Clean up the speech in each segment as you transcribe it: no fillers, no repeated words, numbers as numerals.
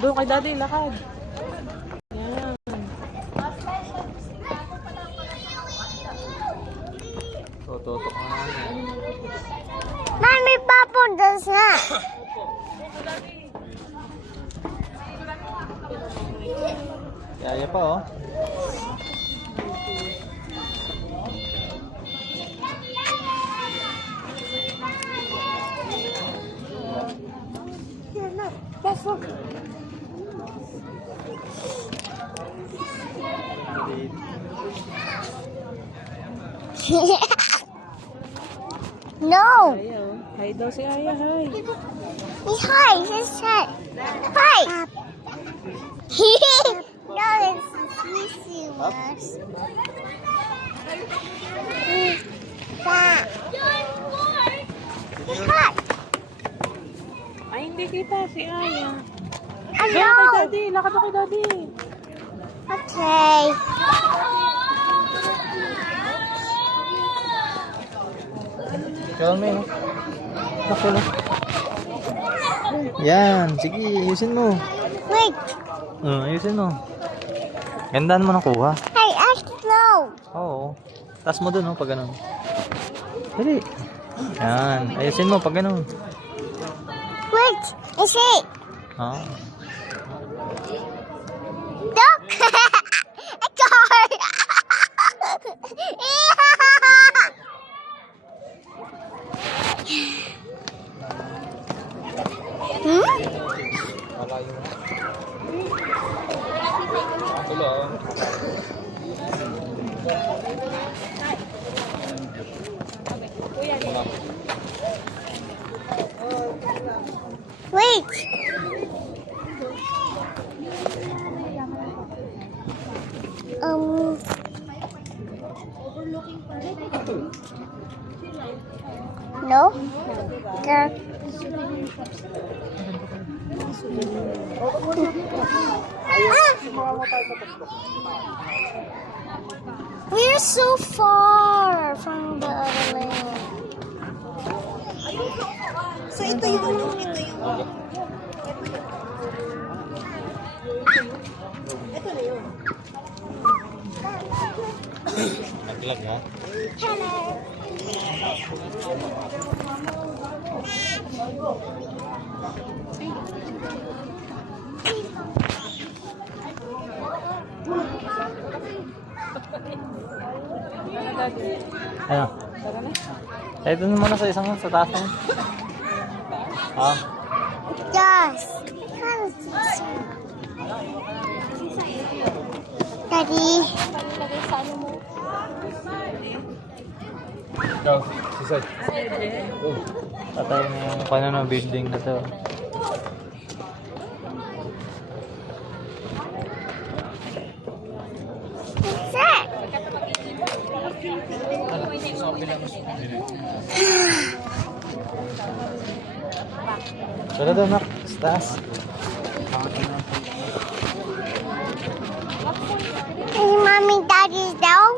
Doon kay daddy, lakad. Yan. Tutok ka na. Mami, Papa does not. Yaya pa oh. That's what. No. Aya oh. Hi daw si Aya, hi. Hi, his head. Hi. No, it's sissy worse. Hi. Ay, hindi kita si Aya. Doon Hello. kay daddy, lakad na kay daddy. Okay. Kalme no. Ako na. Yan, sige, ayusin mo. Wait. Ayusin mo. Gandaan mo ng kuha. Hey, no. Oo. Taas mo dun, pag ganun. Dali. Yan. Ayusin mo pag ganun. Wait. Is it? Ah. Look. A car. Hmm? Malayo na. Ako lang. Wait. No? There. We're so far from the other lane. So ito yung ano, ito yung... Ito na yun. Naglag ha? Ano? Eh, doon muna sa isang sa taas mo. Ha? Yes. Daddy. Ikaw, sisay. Patay na yung paano ng building na to. What's that? Tara daw, Nak. Sa taas. Hey, Mommy, Daddy's down?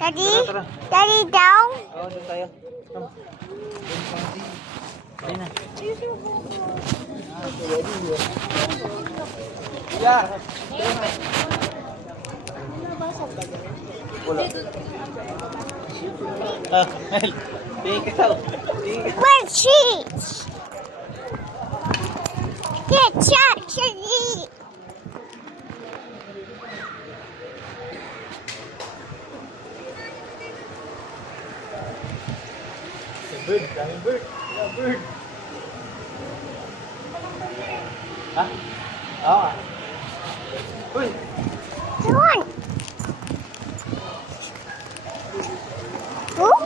Daddy? Tara. Daddy down? Oo, doon tayo. Come. Dali na. Yeah. Wala. Mel. Tingin ka daw. Tingin ka. Where's cheese? Get shot, cheese. Bird, daming bird. Yeah, bird. Ha? Oo nga. Uy! Come on. Oh?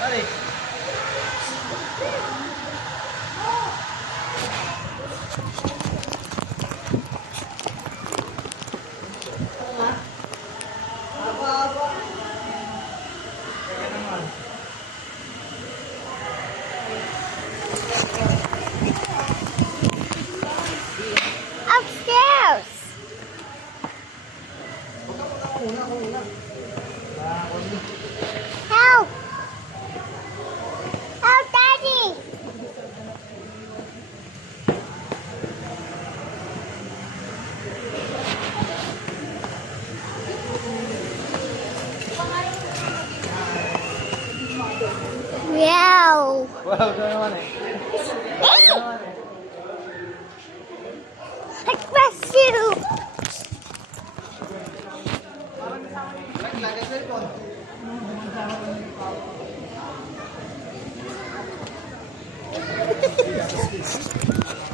Sorry. Meow. Wow, ito naman eh. I press you.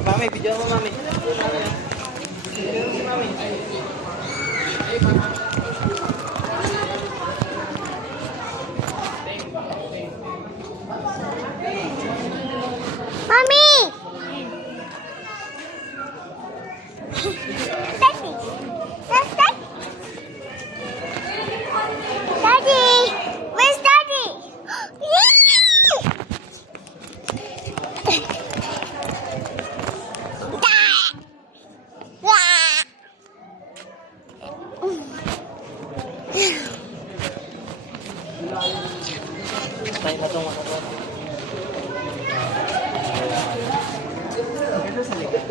Mami, video mo, mami. Mommy. Daddy. Where's Daddy? Daddy. Where's Daddy? Yay! Tayo na itong mga ito sa likod.